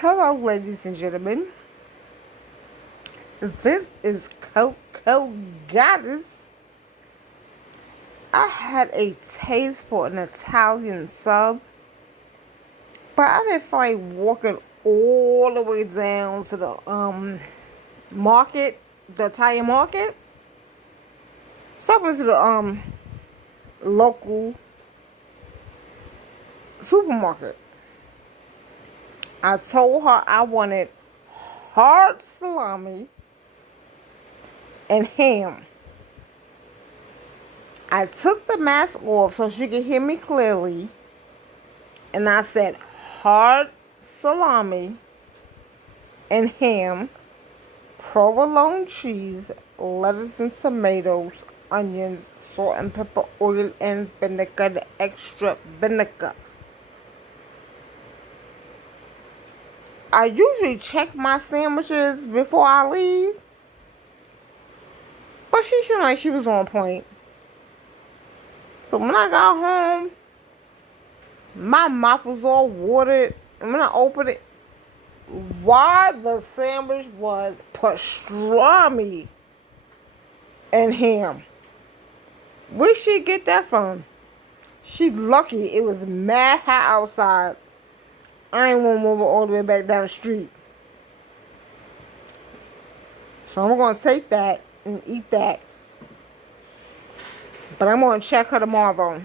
Hello, ladies and gentlemen. This is Coco Goddess. I had a taste for an Italian sub, but I didn't feel like walking all the way down to the market, the Italian market. So I went to the local supermarket. I told her I wanted hard salami and ham. I took the mask off so she could hear me clearly, and I said hard salami and ham, provolone cheese, lettuce and tomatoes, onions, salt and pepper, oil and vinegar, the extra vinegar. I usually check my sandwiches before I leave, but she seemed like she was on point. So when I got home, my mouth was all watered, and when I opened it, why the sandwich was pastrami and ham. Where she get that from? She lucky it was mad hot outside. I ain't want to move all the way back down the street. So I'm going to take that and eat that. But I'm going to check her tomorrow.